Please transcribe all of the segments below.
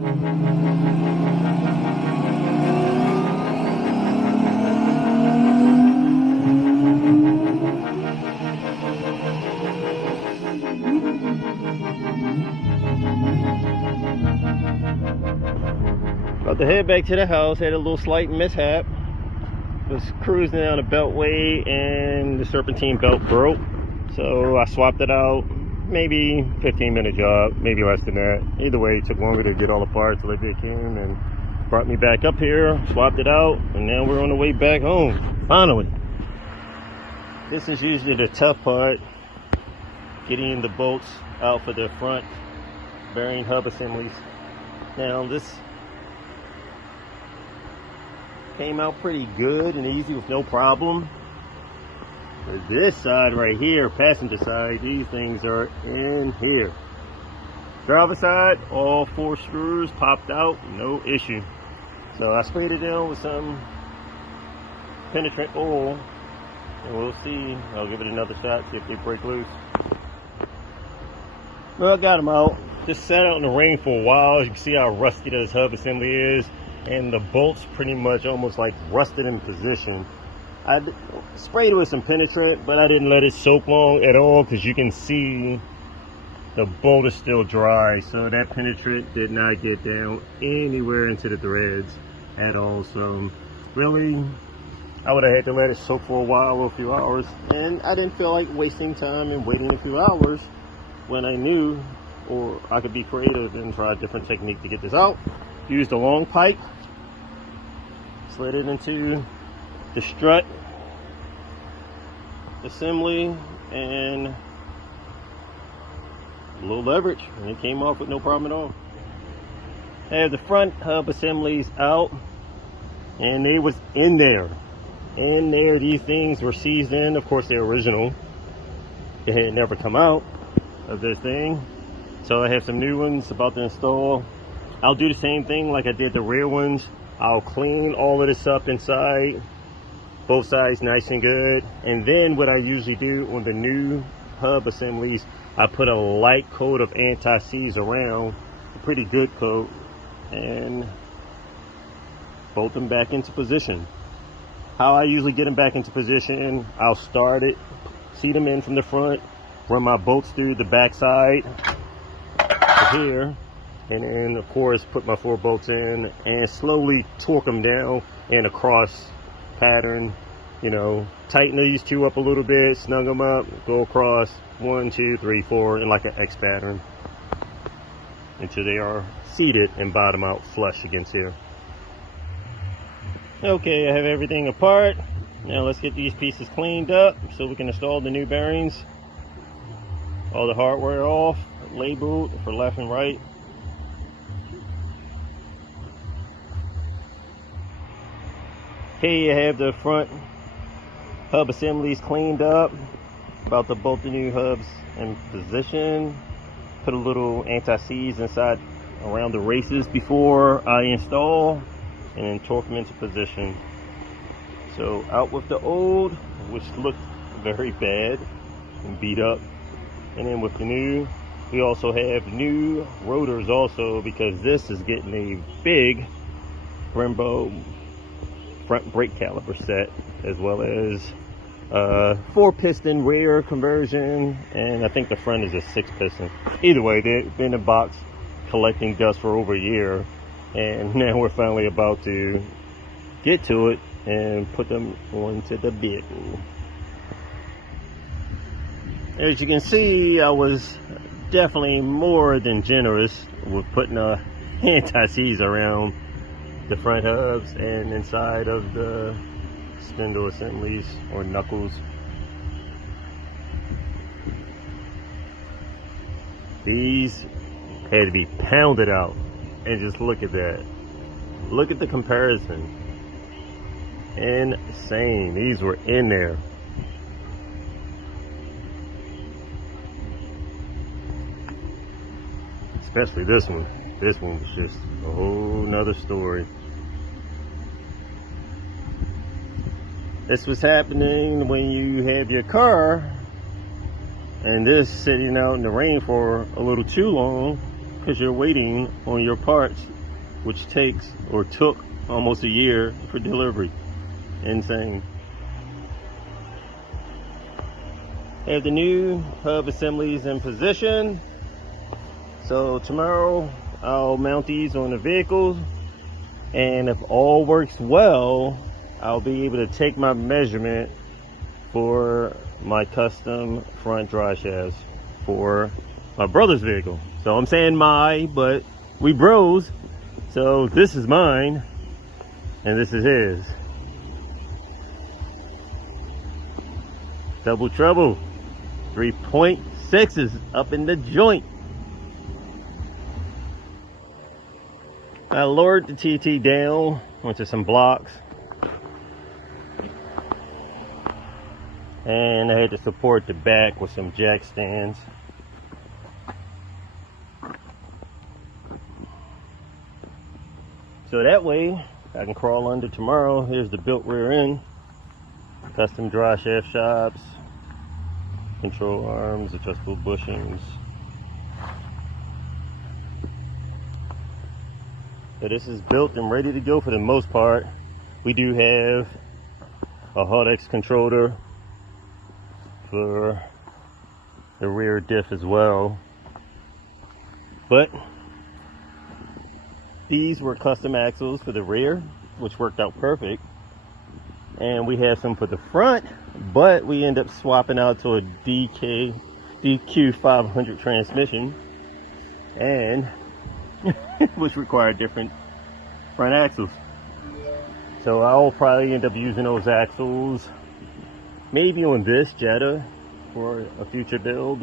About to head back to the house. Had a little slight mishap. Was cruising down the beltway and the serpentine belt broke. So I swapped it out. Maybe 15-minute job, maybe less than that. Either way, it took longer to get all the parts. Olivia came and brought me back up here, swapped it out, and now we're on the way back home. Finally. This is usually the tough part, getting the bolts out for the front bearing hub assemblies. Now this came out pretty good and easy with no problem. But this side right here, passenger side, these things are in here. Driver side, all 4 screws popped out, no issue. So I sprayed it down with some penetrant oil, and we'll see. I'll give it another shot, see if they break loose. Well, I got them out. Just sat out in the rain for a while. You can see how rusty this hub assembly is, and the bolts pretty much almost like rusted in position. I sprayed it with some penetrant, but I didn't let it soak long at all because you can see the bolt is still dry, so that penetrant did not get down anywhere into the threads at all. So really, I would have had to let it soak for a while, a few hours, and I didn't feel like wasting time and waiting a few hours when I knew, or I could be creative and try a different technique to get this out. Used a long pipe, slid it into the strut assembly and a little leverage, and it came off with no problem at all. I have the front hub assemblies out, and they was in there. These things were seasoned. Of course, they're original. It had never come out of this thing, so I have some new ones about to install. I'll do the same thing like I did the rear ones. I'll clean all of this up inside, both sides nice and good, and then what I usually do on the new hub assemblies, I put a light coat of anti-seize around, a pretty good coat, and bolt them back into position. How I usually get them back into position, I'll start it, seat them in from the front, run my bolts through the back side to here, and then of course put my 4 bolts in and slowly torque them down in a cross pattern. You know, tighten these 2 up a little bit, snug them up, go across 1, 2, 3, 4 in like an X pattern until they are seated and bottom out flush against here. Okay, I have everything apart. Now let's get these pieces cleaned up so we can install the new bearings. All the hardware off, labeled for left and right. Okay, I have the front hub assemblies cleaned up. About to bolt the new hubs in position. Put a little anti-seize inside around the races before I install, and then torque them into position. So out with the old, which looked very bad and beat up, and then with the new, we also have new rotors also, because this is getting a big Brembo front brake caliper set, as well as 4-piston rear conversion, and I think the front is a 6-piston. Either way, they've been in a box collecting dust for over a year, and now we're finally about to get to it and put them onto the vehicle. As you can see, I was definitely more than generous with putting a anti-seize around the front hubs and inside of the spindle assemblies or knuckles. These had to be pounded out, and just look at that. Look at the comparison. Insane. These were in there. Especially this one. This one was just a whole nother story. This was happening when you have your car and this sitting out in the rain for a little too long, because you're waiting on your parts, which takes or took almost a year for delivery. Insane. Have the new hub assemblies in position. So tomorrow I'll mount these on the vehicles, and if all works well, I'll be able to take my measurement for my custom front drive shafts for my brother's vehicle. So I'm saying but we bros. So this is mine and this is his. Double trouble. 3.6 is up in the joint. I lowered the TT down onto some blocks, and I had to support the back with some jack stands. So that way I can crawl under tomorrow. Here's the built rear end, custom drive shaft shocks, control arms, adjustable bushings. So this is built and ready to go for the most part. We do have a Hot-X controller for the rear diff as well. But these were custom axles for the rear, which worked out perfect. And we have some for the front, but we end up swapping out to a DQ 500 transmission, and which required different front axles. So I'll probably end up using those axles maybe on this Jetta for a future build.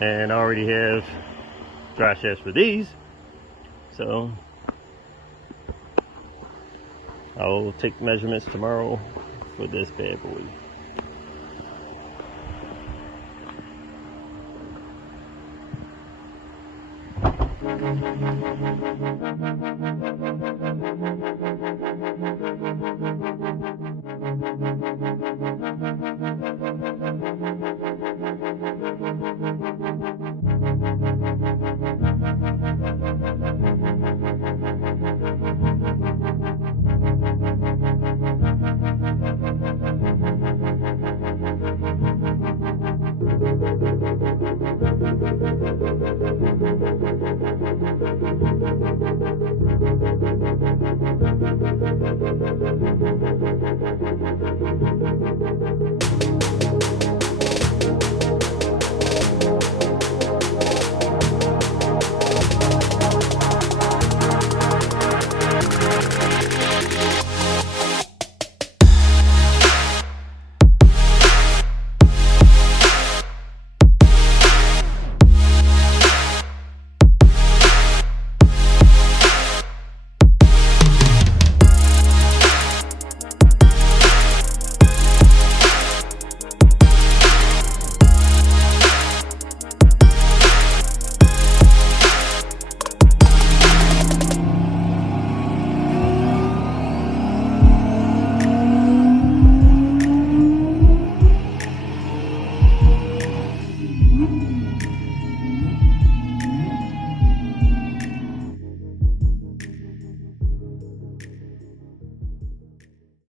And I already have drive shafts for these, so I'll take measurements tomorrow for this bad boy.